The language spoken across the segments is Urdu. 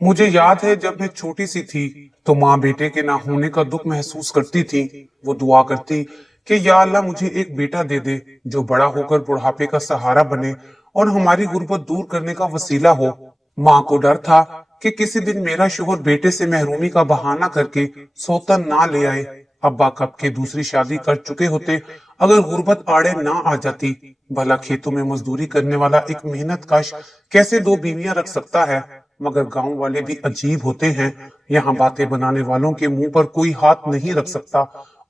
مجھے یاد ہے جب میں چھوٹی سی تھی تو ماں بیٹے کے نہ ہونے کا دکھ محسوس کرتی تھی۔ وہ دعا کرتی کہ یا اللہ مجھے ایک بیٹا دے دے جو بڑا ہو کر بڑھاپے کا سہارا بنے اور ہماری غربت دور کرنے کا وسیلہ ہو۔ ماں کو ڈر تھا کہ کسی دن میرا شوہر بیٹے سے محرومی کا بہانہ کر کے سوتن نہ لے آئے۔ ابا کب کے دوسری شادی کر چکے ہوتے اگر غربت آڑے نہ آ جاتی۔ بھلا کھیتوں میں مزدوری کرنے والا ایک محنت کش کیسے دو بیویاں رکھ سکتا ہے؟ مگر گاؤں والے بھی عجیب ہوتے ہیں، یہاں باتیں بنانے والوں کے منہ پر کوئی ہاتھ نہیں رکھ سکتا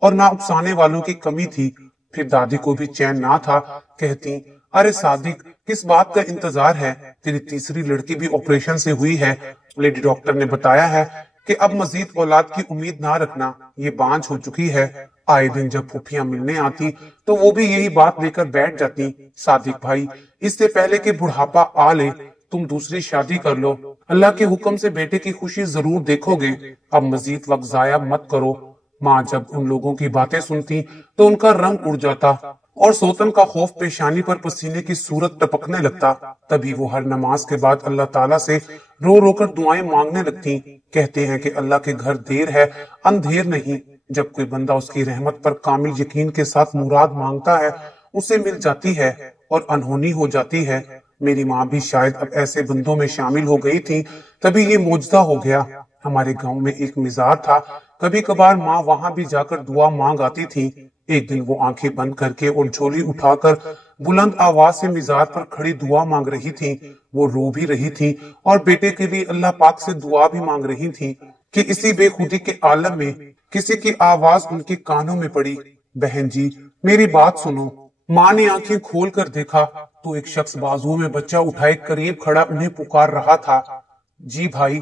اور نہ اکسانے والوں کی کمی تھی۔ پھر دادی کو بھی چین نہ تھا، کہتی ارے صادق کس بات کا انتظار ہے، تیری تیسری لڑکی بھی آپریشن سے ہوئی ہے، لیڈی ڈاکٹر نے بتایا ہے کہ اب مزید اولاد کی امید نہ رکھنا، یہ بانجھ ہو چکی ہے۔ آئے دن جب پھوپھیاں ملنے آتی تو وہ بھی یہی بات لے کر بیٹھ جاتی، صادق بھائی اس سے پہلے کہ بڑھاپا آ لے تم دوسری شادی کر لو، اللہ کے حکم سے بیٹے کی خوشی ضرور دیکھو گے، اب مزید وقت ضائع مت کرو۔ ماں جب ان لوگوں کی باتیں سنتی تو ان کا رنگ اڑ جاتا اور سوتن کا خوف پیشانی پر پسینے کی صورت ٹپکنے لگتا۔ تبھی وہ ہر نماز کے بعد اللہ تعالیٰ سے رو رو کر دعائیں مانگنے لگتی۔ کہتے ہیں کہ اللہ کے گھر دیر ہے اندھیر نہیں، جب کوئی بندہ اس کی رحمت پر کامل یقین کے ساتھ مراد مانگتا ہے اسے مل جاتی ہے اور انہونی ہو جاتی ہے۔ میری ماں بھی شاید اب ایسے بندوں میں شامل ہو گئی تھی، تبھی یہ معجزہ ہو گیا۔ ہمارے گاؤں میں ایک مزار تھا، کبھی کبھار ماں وہاں بھی جا کر دعا مانگ آتی تھی۔ ایک دن وہ آنکھیں بند کر کے اور جھولی اٹھا کر بلند آواز سے مزار پر کھڑی دعا مانگ رہی تھی۔ وہ رو بھی رہی تھی اور بیٹے کے لیے اللہ پاک سے دعا بھی مانگ رہی تھی کہ اسی بے خودی کے عالم میں کسی کی آواز ان کے کانوں میں پڑی، بہن جی میری بات سنو۔ ماں نے آنکھیں کھول کر دیکھا تو ایک شخص بازو میں بچہ اٹھائے قریب کھڑا انہیں پکار رہا تھا۔ جی بھائی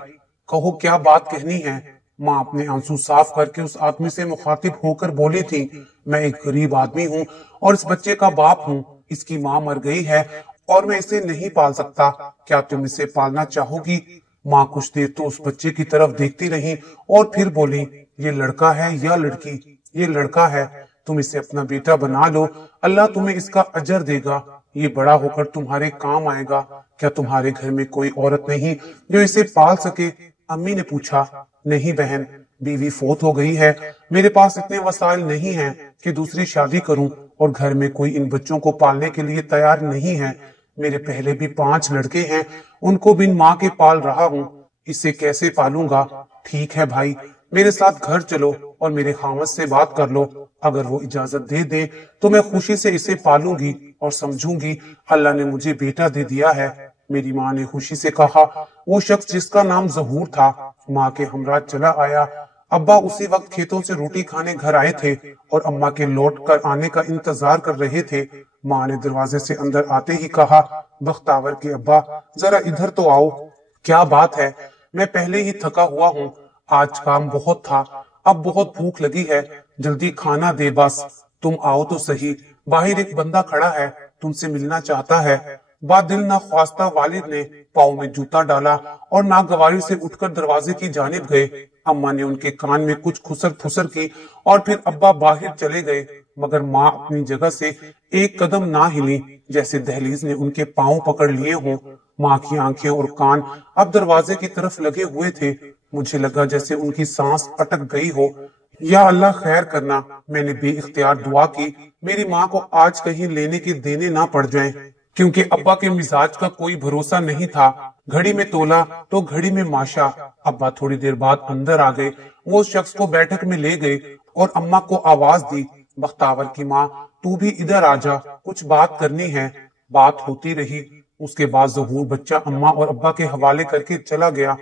کہو کیا بات کہنی ہے؟ ماں اپنے آنسو صاف کر کے اس آدمی سے مخاطب ہو کر بولی تھی، میں ایک غریب آدمی ہوں اور اس بچے کا باپ ہوں، اس کی ماں مر گئی ہے اور میں اسے نہیں پال سکتا، کیا تم اسے پالنا چاہو گی؟ ماں کچھ دیر تو اس بچے کی طرف دیکھتی رہی اور پھر بولی، یہ لڑکا ہے یا لڑکی؟ یہ لڑکا ہے، تم اسے اپنا بیٹا بنا لو، اللہ تمہیں اس کا اجر دے گا، یہ بڑا ہو کر تمہارے کام آئے گا۔ کیا تمہارے گھر میں کوئی عورت نہیں جو اسے پال سکے؟ امی نے پوچھا۔ نہیں بہن، بیوی فوت ہو گئی ہے، میرے پاس اتنے وسائل نہیں ہیں کہ دوسری شادی کروں اور گھر میں کوئی ان بچوں کو پالنے کے لیے تیار نہیں ہے، میرے پہلے بھی 5 لڑکے ہیں، ان کو بن ماں کے پال رہا ہوں، اسے کیسے پالوں گا؟ ٹھیک ہے بھائی میرے ساتھ گھر چلو اور میرے خاوند سے بات کر لو، اگر وہ اجازت دے دے تو میں خوشی سے اسے پالوں گی اور سمجھوں گی اللہ نے مجھے بیٹا دے دیا ہے۔ میری ماں نے خوشی سے کہا۔ وہ شخص جس کا نام ظہور تھا ماں کے ہمراہ چلا آیا۔ ابا اسی وقت کھیتوں سے روٹی کھانے گھر آئے تھے اور اماں کے لوٹ کر آنے کا انتظار کر رہے تھے۔ ماں نے دروازے سے اندر آتے ہی کہا، بختاور کے ابا ذرا ادھر تو آؤ۔ کیا بات ہے؟ میں پہلے ہی تھکا ہوا ہوں، آج کام بہت تھا، اب بہت بھوک لگی ہے، جلدی کھانا دے بس۔ تم آؤ تو صحیح، باہر ایک بندہ کھڑا ہے، تم سے ملنا چاہتا ہے۔ بادل نہ خواستہ والد نے پاؤں میں جوتا ڈالا اور ناگواری سے اٹھ کر دروازے کی جانب گئے۔ اماں نے ان کے کان میں کچھ خسر پھسر کی اور پھر ابا باہر چلے گئے، مگر ماں اپنی جگہ سے ایک قدم نہ ہلی، جیسے دہلیز نے ان کے پاؤں پکڑ لیے ہوں۔ ماں کی آنکھیں اور کان اب دروازے کی طرف لگے ہوئے تھے، مجھے لگا جیسے ان کی سانس اٹک گئی ہو۔ یا اللہ خیر کرنا، میں نے بے اختیار دعا کی، میری ماں کو آج کہیں لینے کے دینے نہ پڑ جائیں، کیونکہ ابا کے مزاج کا کوئی بھروسہ نہیں تھا، گھڑی میں تولا تو گھڑی میں ماشا۔ ابا تھوڑی دیر بعد اندر آ گئے، وہ اس شخص کو بیٹھک میں لے گئے اور اماں کو آواز دی، بختاور کی ماں تو بھی ادھر آ جا، کچھ بات کرنی ہے۔ بات ہوتی رہی، اس کے بعد ظہور بچہ اماں اور ابا کے حوالے کر کے چلا گیا۔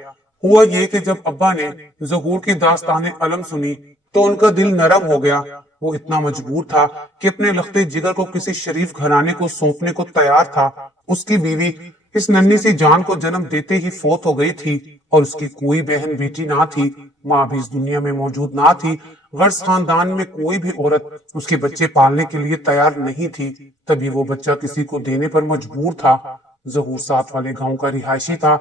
ہوا یہ کہ جب ابا نے ظہور کی داستان علم سنی تو ان کا دل نرم ہو گیا، وہ اتنا مجبور تھا کہ اپنے لختے جگر کو کسی شریف گھرانے کو سونپنے کو تیار تھا۔ اس کی بیوی اس ننھی سی جان کو جنم دیتے ہی فوت ہو گئی تھی اور اس کی کوئی بہن بیٹی نہ تھی، ماں بھی اس دنیا میں موجود نہ تھی، غرض خاندان میں کوئی بھی عورت اس کے بچے پالنے کے لیے تیار نہیں تھی، تبھی وہ بچہ کسی کو دینے پر مجبور تھا۔ ظہور ساتھ والے گاؤں کا رہائشی تھا،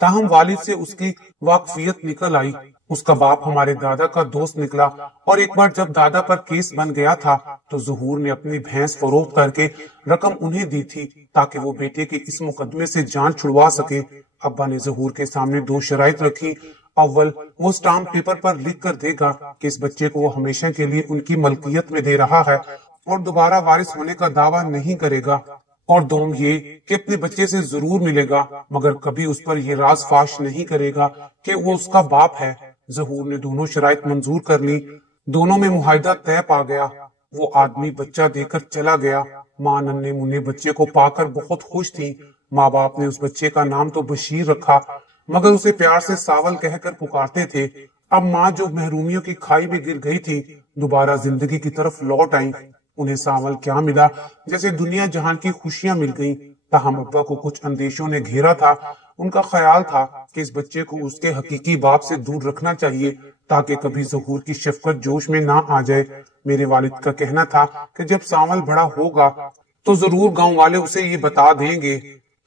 تاہم والد سے اس کی واقفیت نکل آئی اس کا باپ ہمارے دادا کا دوست نکلا اور ایک بار جب دادا پر کیس بن گیا تھا تو ظہور نے اپنی بھینس فروخت کر کے رقم انہیں دی تھی تاکہ وہ بیٹے کے اس مقدمے سے جان چھڑوا سکے۔ ابا نے ظہور کے سامنے دو شرائط رکھی۔ اول، وہ اسٹامپ پیپر پر لکھ کر دے گا کہ اس بچے کو وہ ہمیشہ کے لیے ان کی ملکیت میں دے رہا ہے اور دوبارہ وارث ہونے کا دعویٰ نہیں کرے گا، اور دوم یہ کہ اپنے بچے سے ضرور ملے گا مگر کبھی اس پر یہ راز فاش نہیں کرے گا کہ وہ اس کا باپ ہے۔ ظہور نے دونوں شرائط منظور کر لی۔ دونوں میں معاہدہ طے پا گیا۔ وہ آدمی بچہ دے کر چلا گیا۔ ماں ننھے منھے بچے کو پا کر بہت خوش تھی۔ ماں باپ نے اس بچے کا نام تو بشیر رکھا مگر اسے پیار سے ساول کہہ کر پکارتے تھے۔ اب ماں جو محرومیوں کی کھائی میں گر گئی تھی دوبارہ زندگی کی طرف لوٹ آئیں۔ انہیں ساول کیا ملا، جیسے دنیا جہان کی خوشیاں مل گئیں۔ تاہم ابا کو کچھ اندیشوں نے گھیرا تھا۔ ان کا خیال تھا کہ اس بچے کو اس کے حقیقی باپ سے دور رکھنا چاہیے تاکہ کبھی ظہور کی شفقت جوش میں نہ آ جائے۔ میرے والد کا کہنا تھا کہ جب ساول بڑا ہوگا تو ضرور گاؤں والے اسے یہ بتا دیں گے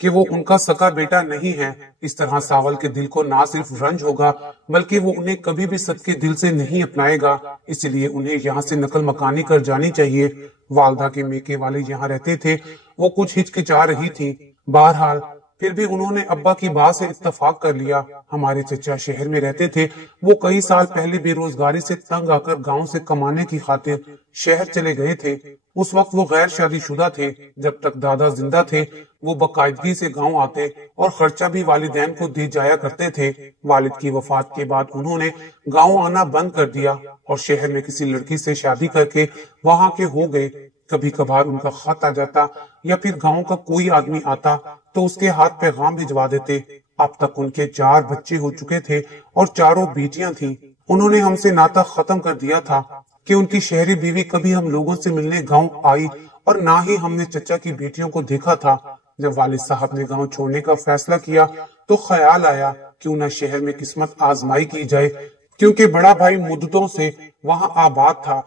کہ وہ ان کا سکا بیٹا نہیں ہے۔ اس طرح ساول کے دل کو نہ صرف رنج ہوگا بلکہ وہ انہیں کبھی بھی صدقے دل سے نہیں اپنائے گا، اس لیے انہیں یہاں سے نقل مکانی کر جانی چاہیے۔ والدہ کے میکے والے یہاں رہتے تھے۔ وہ کچھ ہچکچا رہی تھی۔ بہرحال پھر بھی انہوں نے ابا کی بات سے اتفاق کر لیا۔ ہمارے چچا شہر میں رہتے تھے۔ وہ کئی سال پہلے بے روزگاری سے تنگ آ کر گاؤں سے کمانے کی خاطر شہر چلے گئے تھے۔ اس وقت وہ غیر شادی شدہ تھے۔ جب تک دادا زندہ تھے وہ باقاعدگی سے گاؤں آتے اور خرچہ بھی والدین کو دے جایا کرتے تھے۔ والد کی وفات کے بعد انہوں نے گاؤں آنا بند کر دیا اور شہر میں کسی لڑکی سے شادی کر کے وہاں کے ہو گئے۔ کبھی کبھار ان کا خط آ جاتا یا پھر گاؤں کا کوئی آدمی آتا تو اس کے ہاتھ پیغام بھجوا دیتے۔ اب تک ان کے 4 بچے ہو چکے تھے اور چاروں بیٹیاں تھیں۔ انہوں نے ہم سے ناطا ختم کر دیا تھا کہ ان کی شہری بیوی کبھی ہم لوگوں سے ملنے گاؤں آئی اور نہ ہی ہم نے چچا کی بیٹیوں کو دیکھا تھا۔ جب والد صاحب نے گاؤں چھوڑنے کا فیصلہ کیا تو خیال آیا کیوں نہ شہر میں قسمت آزمائی کی جائے، کیونکہ بڑا بھائی مدتوں سے وہاں آباد تھا۔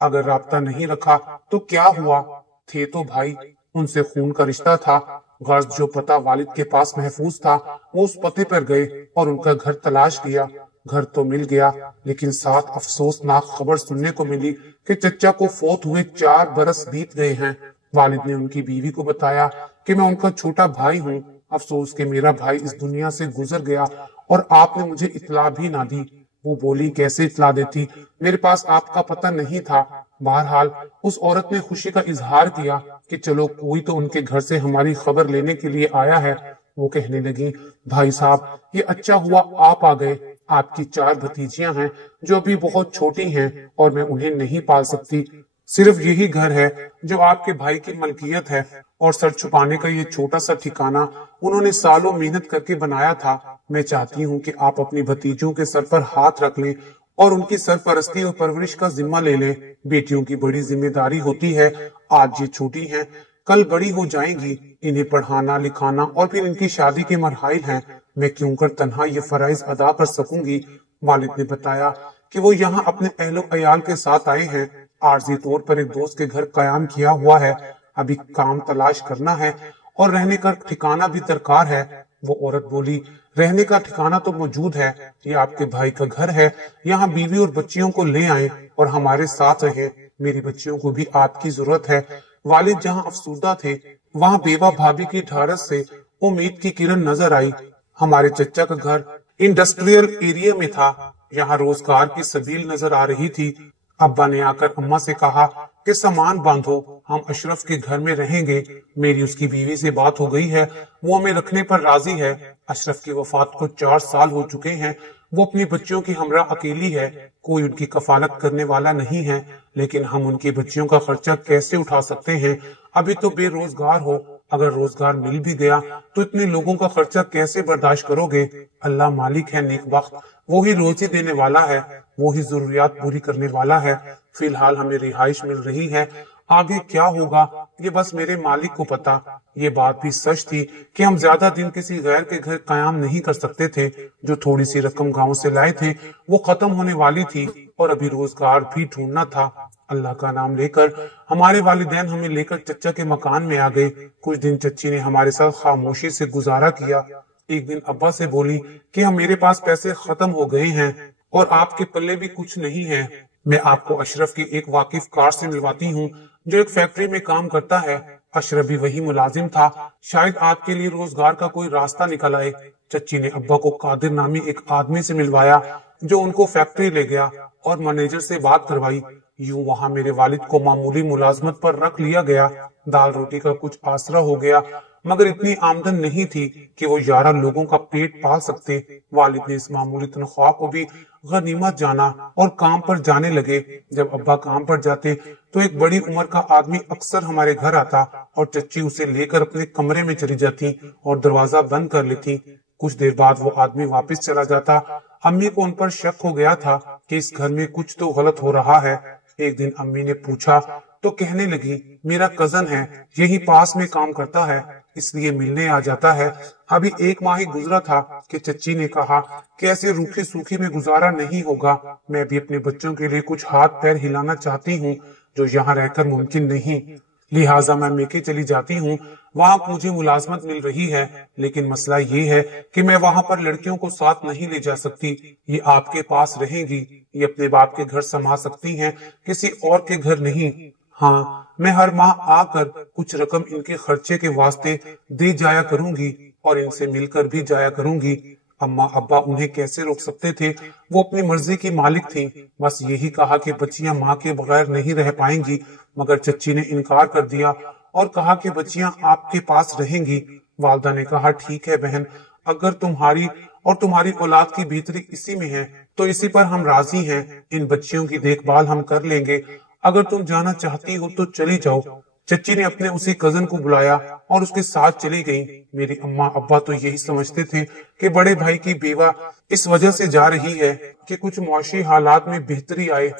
اگر رابطہ نہیں رکھا تو کیا ہوا، تھے تو بھائی، ان سے خون کا رشتہ تھا۔ غرض جو پتہ والد کے پاس محفوظ تھا وہ اس پتے پر گئے اور ان کا گھر تلاش کیا۔ گھر تو مل گیا لیکن ساتھ افسوسناک خبر سننے کو ملی کہ چچا کو فوت ہوئے 4 برس بیت گئے ہیں۔ والد نے ان کی بیوی کو بتایا کہ میں ان کا چھوٹا بھائی ہوں، افسوس کہ میرا بھائی اس دنیا سے گزر گیا اور آپ نے مجھے اطلاع بھی نہ دی۔ وہ بولی کیسے اطلاع دیتی، میرے پاس آپ کا پتہ نہیں تھا۔ بہرحال اس عورت نے خوشی کا اظہار کیا کہ چلو کوئی تو ان کے گھر سے ہماری خبر لینے کے لیے آیا ہے۔ وہ کہنے لگی بھائی صاحب یہ اچھا ہوا آپ آ گئے، آپ کی 4 بھتیجیاں ہیں جو ابھی بہت چھوٹی ہیں اور میں انہیں نہیں پال سکتی۔ صرف یہی گھر ہے جو آپ کے بھائی کی ملکیت ہے اور سر چھپانے کا یہ چھوٹا سا ٹھکانہ انہوں نے سالوں محنت کر کے بنایا تھا۔ میں چاہتی ہوں کہ آپ اپنی بھتیجوں کے سر پر ہاتھ رکھ لیں اور ان کی سرپرستی اور پرورش کا ذمہ لے لیں۔ بیٹیوں کی بڑی ذمہ داری ہوتی ہے، آج یہ چھوٹی ہیں کل بڑی ہو جائیں گی، انہیں پڑھانا لکھانا اور پھر ان کی شادی کے مراحل ہیں، میں کیوں کر تنہا یہ فرائض ادا کر سکوں گی۔ والد نے بتایا کہ وہ یہاں اپنے اہل و عیال کے ساتھ آئے ہیں، عارضی طور پر ایک دوست کے گھر قیام کیا ہوا ہے، ابھی کام تلاش کرنا ہے اور رہنے کا ٹھکانہ بھی درکار ہے۔ وہ عورت بولی رہنے کا ٹھکانہ تو موجود ہے، یہ آپ کے بھائی کا گھر ہے، یہاں بیوی اور بچیوں کو لے آئیں اور ہمارے ساتھ رہیں، میری بچیوں کو بھی آپ کی ضرورت ہے۔ والد جہاں افسردہ تھے وہاں بیوہ بھابھی کی ڈھارس سے امید کی کرن نظر آئی۔ ہمارے چچا کا گھر انڈسٹریل ایریا میں تھا، یہاں روزگار کی سبیل نظر آ رہی تھی۔ ابا نے آ کر اماں سے کہا کہ سامان باندھو، ہم اشرف کے گھر میں رہیں گے، میری اس کی بیوی سے بات ہو گئی ہے، وہ ہمیں رکھنے پر راضی ہے۔ اشرف کی وفات کو 4 سال ہو چکے ہیں، وہ اپنی بچیوں کی ہمراہ اکیلی ہے، کوئی ان کی کفالت کرنے والا نہیں ہے، لیکن ہم ان کی بچیوں کا خرچہ کیسے اٹھا سکتے ہیں، ابھی تو بے روزگار ہو، اگر روزگار مل بھی گیا تو اتنے لوگوں کا خرچہ کیسے برداشت کرو گے؟ اللہ مالک ہے نیک بخت، وہی روزی دینے والا ہے، وہی ضروریات پوری کرنے والا ہے۔ فی الحال ہمیں رہائش مل رہی ہے، آگے کیا ہوگا یہ بس میرے مالک کو پتا۔ یہ بات بھی سچ تھی کہ ہم زیادہ دن کسی غیر کے گھر قیام نہیں کر سکتے تھے، جو تھوڑی سی رقم گاؤں سے لائے تھے وہ ختم ہونے والی تھی اور ابھی روزگار بھی ڈھونڈنا تھا۔ اللہ کا نام لے کر ہمارے والدین ہمیں لے کر چچا کے مکان میں آ گئے۔ کچھ دن چچی نے ہمارے ساتھ خاموشی سے گزارا کیا۔ ایک دن ابا سے بولی کہ ہم میرے پاس پیسے ختم ہو گئے ہیں اور آپ کے پلے بھی کچھ نہیں ہے۔ میں آپ کو اشرف کی ایک واقف کار سے ملواتی ہوں جو ایک فیکٹری میں کام کرتا ہے۔ اشرف بھی وہی ملازم تھا، شاید آپ کے لیے روزگار کا کوئی راستہ نکل آئے۔ چچی نے ابا کو قادر نامی ایک آدمی سے ملوایا جو ان کو فیکٹری لے گیا اور مینیجر سے بات کروائی۔ یوں وہاں میرے والد کو معمولی ملازمت پر رکھ لیا گیا۔ دال روٹی کا کچھ آسرا ہو گیا، مگر اتنی آمدن نہیں تھی کہ وہ 11 لوگوں کا پیٹ پال سکتے۔ والد نے اس معمولی تنخواہ کو بھی غنیمت جانا اور کام پر جانے لگے۔ جب ابا کام پر جاتے تو ایک بڑی عمر کا آدمی اکثر ہمارے گھر آتا اور چچی اسے لے کر اپنے کمرے میں چلی جاتی اور دروازہ بند کر لیتی۔ کچھ دیر بعد وہ آدمی واپس چلا جاتا۔ امی کو ان پر شک ہو گیا تھا کہ اس گھر میں کچھ تو غلط ہو رہا ہے۔ ایک دن امی نے پوچھا تو کہنے لگی، میرا کزن ہے، یہی پاس میں کام کرتا ہے، اس لیے ملنے آ جاتا ہے۔ ابھی 1 ماہ ہی گزرا تھا کہ چچی نے کہا کہ ایسے روکھی سوکھی میں گزارا نہیں ہوگا، میں بھی اپنے بچوں کے لیے کچھ ہاتھ پیر ہلانا چاہتی ہوں جو یہاں رہ کر ممکن نہیں، لہٰذا میں میکے چلی جاتی ہوں۔ وہاں مجھے ملازمت مل رہی ہے، لیکن مسئلہ یہ ہے کہ میں وہاں پر لڑکیوں کو ساتھ نہیں لے جا سکتی۔ یہ آپ کے پاس رہیں گی، یہ اپنے باپ کے گھر سنبھال سکتی ہیں، کسی اور کے گھر نہیں۔ ہاں، میں ہر ماہ آ کر کچھ رقم ان کے خرچے کے واسطے دے جایا کروں گی اور ان سے مل کر بھی جایا کروں گی۔ اماں ابا انہیں کیسے روک سکتے تھے، وہ اپنی مرضی کی مالک تھیں۔ بس یہی کہا کہ بچیاں ماں کے بغیر نہیں رہ پائیں گی، مگر چچی نے انکار کر دیا اور کہا کہ بچیاں آپ کے پاس رہیں گی۔ والدہ نے کہا، ٹھیک ہے بہن، اگر تمہاری اور تمہاری اولاد کی بہتری اسی میں ہے تو اسی پر ہم راضی ہیں، ان بچیوں کی دیکھ بھال ہم کر لیں گے، اگر تم جانا چاہتی ہو تو چلی جاؤ۔ چچی نے اپنے اسی کزن کو بلایا اور اس کے ساتھ چلی گئیں۔ میری اماں ابا تو یہی سمجھتے تھے کہ بڑے بھائی کی بیوہ اس وجہ سے جا رہی ہے کہ کچھ معاشی حالات میں بہتری آئے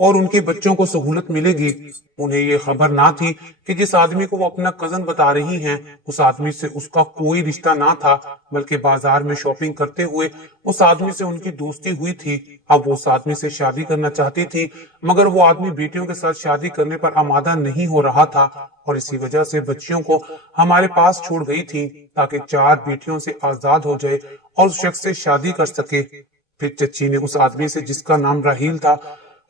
اور ان کے بچوں کو سہولت ملے گی۔ انہیں یہ خبر نہ تھی کہ جس آدمی کو وہ اپنا کزن بتا رہی ہیں اس آدمی سے اس کا کوئی رشتہ نہ تھا، بلکہ بازار میں شاپنگ کرتے ہوئے اس آدمی سے ان کی دوستی ہوئی تھی۔ اب وہ اس آدمی سے شادی کرنا چاہتی تھی، مگر وہ آدمی بیٹیوں کے ساتھ شادی کرنے پر آمادہ نہیں ہو رہا تھا اور اسی وجہ سے بچیوں کو ہمارے پاس چھوڑ گئی تھی تاکہ 4 بیٹیوں سے آزاد ہو جائے اور اس شخص سے شادی کر سکے۔ پھر چچی نے اس آدمی سے جس کا نام راہیل تھا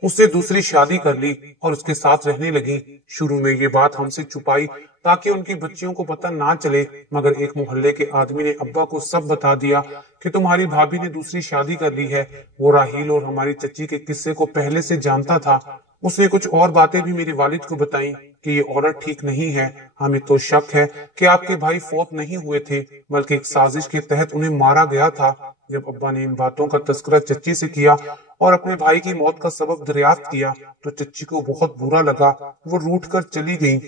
اس سے دوسری شادی کر لی اور اس کے ساتھ رہنے لگی۔ شروع میں یہ بات ہم سے چھپائی تاکہ ان کی بچیوں کو پتہ نہ چلے، مگر ایک محلے کے آدمی نے ابا کو سب بتا دیا کہ تمہاری بھابھی نے دوسری شادی کر لی ہے۔ وہ راہیل اور ہماری چچی کے قصے کو پہلے سے جانتا تھا۔ اس نے کچھ اور باتیں بھی میرے والد کو بتائیں کہ یہ عورت ٹھیک نہیں ہے، ہمیں تو شک ہے کہ آپ کے بھائی فوت نہیں ہوئے تھے بلکہ ایک سازش کے تحت انہیں مارا گیا تھا۔ جب ابا نے ان باتوں کا تذکرہ چچی سے کیا اور اپنے بھائی کی موت کا سبب دریافت کیا تو چچی کو بہت برا لگا، وہ روٹھ کر چلی گئیں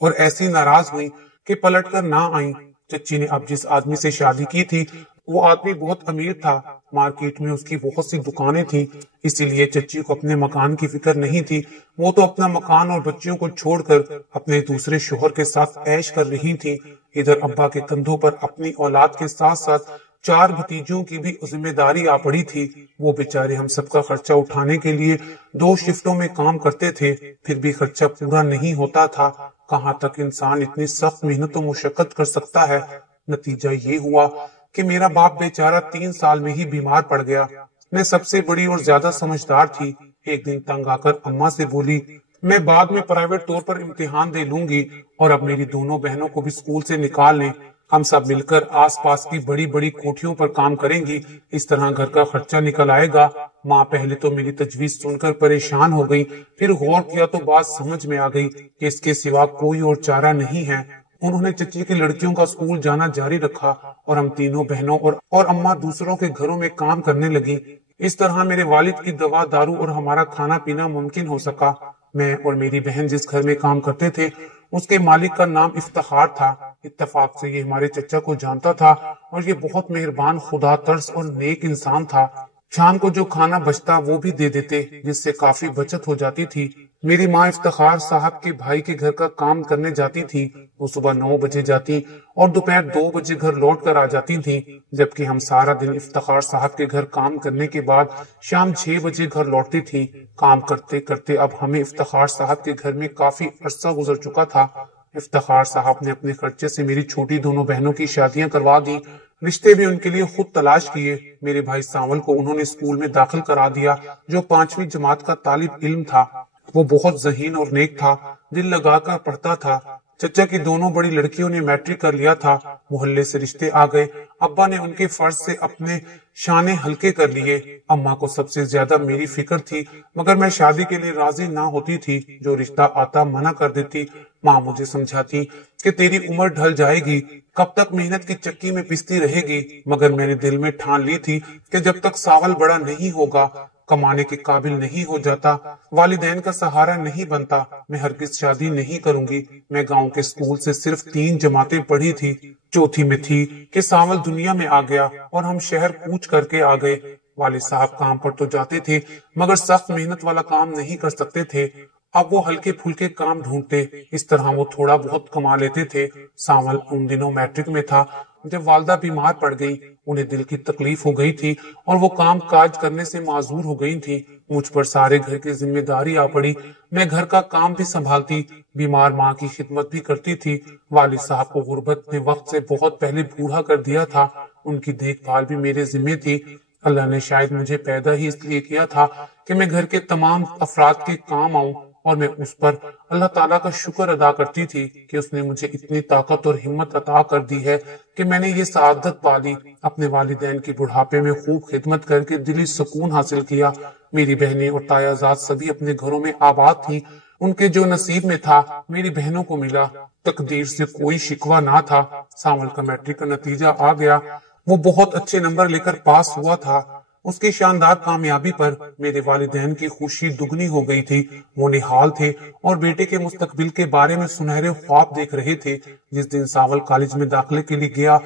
اور ایسی ناراض ہوئی کہ پلٹ کر نہ آئیں۔ چچی نے اب جس آدمی سے شادی کی تھی وہ آدمی بہت امیر تھا، مارکیٹ میں اس کی بہت سی دکانیں تھیں، اسی لیے چچی کو اپنے مکان کی فکر نہیں تھی۔ وہ تو اپنا مکان اور بچیوں کو چھوڑ کر اپنے دوسرے شوہر کے ساتھ عیش کر رہی تھی۔ ادھر ابا کے کندھوں پر اپنی اولاد کے ساتھ ساتھ 4 بھتیجوں کی بھی ذمہ داری آ پڑی تھی۔ وہ بیچارے ہم سب کا خرچہ اٹھانے کے لیے 2 شفٹوں میں کام کرتے تھے، پھر بھی خرچہ پورا نہیں ہوتا تھا۔ کہاں تک انسان اتنی سخت محنت و مشقت کر سکتا ہے؟ نتیجہ یہ ہوا کہ میرا باپ بیچارہ 3 سال میں ہی بیمار پڑ گیا۔ میں سب سے بڑی اور زیادہ سمجھدار تھی۔ ایک دن تنگ آ کر اماں سے بولی، میں بعد میں پرائیویٹ طور پر امتحان دے لوں گی اور اب میری دونوں بہنوں کو بھی اسکول سے نکال لیں، ہم سب مل کر آس پاس کی بڑی بڑی کوٹھیوں پر کام کریں گی، اس طرح گھر کا خرچہ نکل آئے گا۔ ماں پہلے تو میری تجویز سن کر پریشان ہو گئی، پھر غور کیا تو بات سمجھ میں آ گئی کہ اس کے سوا کوئی اور چارہ نہیں ہے۔ انہوں نے چچی کی لڑکیوں کا اسکول جانا جاری رکھا اور ہم تینوں بہنوں اور اماں دوسروں کے گھروں میں کام کرنے لگی۔ اس طرح میرے والد کی دوا دارو اور ہمارا کھانا پینا ممکن ہو سکا۔ میں اور میری بہن جس گھر میں کام کرتے تھے اس کے مالک کا نام افتخار تھا۔ اتفاق سے یہ ہمارے چچا کو جانتا تھا اور یہ بہت مہربان، خدا ترس اور نیک انسان تھا۔ شام کو جو کھانا بچتا وہ بھی دے دیتے، جس سے کافی بچت ہو جاتی تھی۔ میری ماں افتخار صاحب کے بھائی کے گھر کا کام کرنے جاتی تھی۔ وہ صبح 9 بجے جاتی اور دوپہر 2 بجے گھر لوٹ کر آ جاتی تھی، جبکہ ہم سارا دن افتخار صاحب کے گھر کام کرنے کے بعد شام 6 بجے گھر لوٹتی تھی۔ کام کرتے کرتے اب ہمیں افتخار صاحب کے گھر میں کافی عرصہ گزر چکا تھا۔ افتخار صاحب نے اپنے خرچے سے میری چھوٹی دونوں بہنوں کی شادیاں کروا دی۔ رشتے بھی ان کے لیے خود تلاش کیے۔ میرے بھائی سانول کو انہوں نے اسکول میں داخل کرا دیا جو 5ویں جماعت کا طالب علم تھا۔ وہ بہت ذہین اور نیک تھا، دل لگا کر پڑھتا تھا۔ چچا کی دونوں بڑی لڑکیوں نے میٹرک کر لیا تھا۔ محلے سے رشتے آ گئے۔ ابا نے ان کے فرض سے اپنے شانے ہلکے کر لیے۔ اماں کو سب سے زیادہ میری فکر تھی، مگر میں شادی کے لیے راضی نہ ہوتی تھی۔ جو رشتہ آتا منع کر دیتی۔ ماں مجھے سمجھاتی کہ تیری عمر ڈھل جائے گی، کب تک محنت کی چکی میں پستی رہے گی، مگر میں نے دل میں ٹھان لی تھی کہ جب تک ساول بڑا نہیں ہوگا، کمانے کے قابل نہیں ہو جاتا، والدین کا سہارا نہیں بنتا، میں ہرگز شادی نہیں کروں گی۔ میں گاؤں کے اسکول سے صرف 3 جماعتیں پڑھی تھی، چوتھی میں تھی کہ ساول دنیا میں آ گیا اور ہم شہر کوچ کر کے آ گئے۔ والد صاحب کام پر تو جاتے تھے مگر سخت محنت والا کام نہیں کر سکتے تھے۔ اب وہ ہلکے پھلکے کام ڈھونڈتے، اس طرح وہ تھوڑا بہت کما لیتے تھے۔ ساول ان دنوں میٹرک میں تھا جب والدہ بیمار پڑ گئی۔ انہیں دل کی تکلیف ہو گئی تھی اور وہ کام کاج کرنے سے معذور ہو گئی تھی۔ مجھ پر سارے گھر کی ذمہ داری آ پڑی۔ میں گھر کا کام بھی سنبھالتی، بیمار ماں کی خدمت بھی کرتی تھی۔ والد صاحب کو غربت نے وقت سے بہت پہلے بوڑھا کر دیا تھا، ان کی دیکھ بھال بھی میرے ذمہ تھی۔ اللہ نے شاید مجھے پیدا ہی اس لیے کیا تھا کہ میں گھر کے تمام افراد کے کام آؤں، اور میں اس پر اللہ تعالیٰ کا شکر ادا کرتی تھی کہ اس نے مجھے اتنی طاقت اور ہمت عطا کر دی ہے کہ میں نے یہ سعادت پالی۔ اپنے والدین کی بڑھاپے میں خوب خدمت کر کے دلی سکون حاصل کیا۔ میری بہنیں اور تایازاد سبھی اپنے گھروں میں آباد تھیں۔ ان کے جو نصیب میں تھا میری بہنوں کو ملا۔ تقدیر سے کوئی شکوہ نہ تھا۔ ساول کا میٹرک کا نتیجہ آ گیا۔ وہ بہت اچھے نمبر لے کر پاس ہوا تھا۔ اس کی شاندار کامیابی پر میرے والدین کی خوشی دگنی ہو گئی تھی۔ وہ نہال تھے اور بیٹے کے مستقبل کے بارے میں سنہرے خواب دیکھ رہے تھے۔ جس دن ساول کالج میں داخلے کے لیے گیا،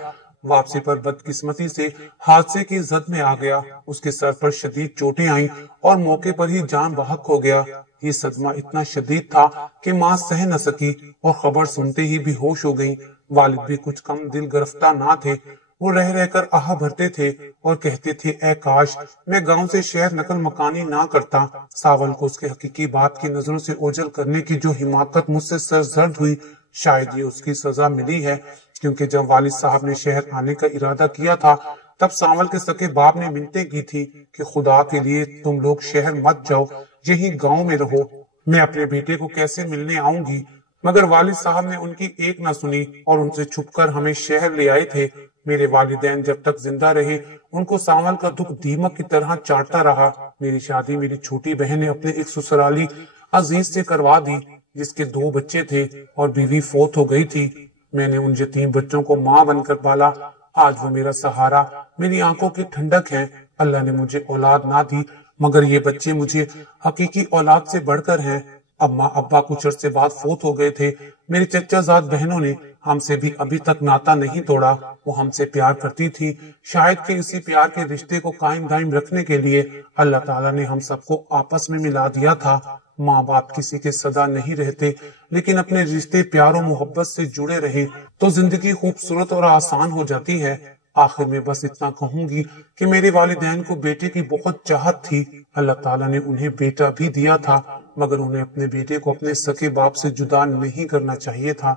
واپسی پر بدقسمتی سے حادثے کی زد میں آ گیا۔ اس کے سر پر شدید چوٹیں آئیں اور موقع پر ہی جان بحق ہو گیا۔ یہ صدمہ اتنا شدید تھا کہ ماں سہ نہ سکی اور خبر سنتے ہی بے ہوش ہو گئی۔ والد بھی کچھ کم دل گرفتہ نہ تھے۔ وہ رہ رہ کر آہ بھرتے تھے اور کہتے تھے اے کاش میں گاؤں سے شہر نقل مکانی نہ کرتا۔ ساول کو اس کے حقیقی بات کی نظروں سے اوجھل کرنے کی جو حماقت مجھ سے سرزد ہوئی، شاید یہ اس کی سزا ملی ہے، کیونکہ جب والد صاحب نے شہر آنے کا ارادہ کیا تھا تب ساول کے سکے باپ نے منتیں کی تھی کہ خدا کے لیے تم لوگ شہر مت جاؤ، یہی گاؤں میں رہو، میں اپنے بیٹے کو کیسے ملنے آؤں گی۔ مگر والد صاحب نے ان کی ایک نہ سنی اور ان سے چھپ کر ہمیں شہر لے آئے تھے۔ میرے والدین جب تک زندہ رہے ان کو ساول کا دکھ دیمک کی طرح چاٹتا رہا۔ میری شادی میری چھوٹی بہن نے اپنے ایک سسرالی عزیز سے کروا دی جس کے 2 بچے تھے اور بیوی فوت ہو گئی تھی۔ میں نے ان یتیم بچوں کو ماں بن کر پالا۔ آج وہ میرا سہارا، میری آنکھوں کی ٹھنڈک ہے۔ اللہ نے مجھے اولاد نہ دی مگر یہ بچے مجھے حقیقی اولاد سے بڑھ کر ہیں۔ اماں ابا کچھ عرصے بعد فوت ہو گئے تھے۔ میری چچا زاد بہنوں نے ہم سے بھی ابھی تک ناتا نہیں توڑا۔ وہ ہم سے پیار کرتی تھی، شاید کہ اسی پیار کے رشتے کو قائم دائم رکھنے کے لیے اللہ تعالیٰ نے ہم سب کو آپس میں ملا دیا تھا۔ ماں باپ کسی کے سدا نہیں رہتے، لیکن اپنے رشتے پیار و محبت سے جڑے رہے تو زندگی خوبصورت اور آسان ہو جاتی ہے۔ آخر میں بس اتنا کہوں گی کہ میرے والدین کو بیٹے کی بہت چاہت تھی۔ اللہ تعالیٰ نے انہیں بیٹا بھی دیا تھا، مگر انہیں اپنے بیٹے کو اپنے سکے باپ سے جدا نہیں کرنا چاہیے تھا۔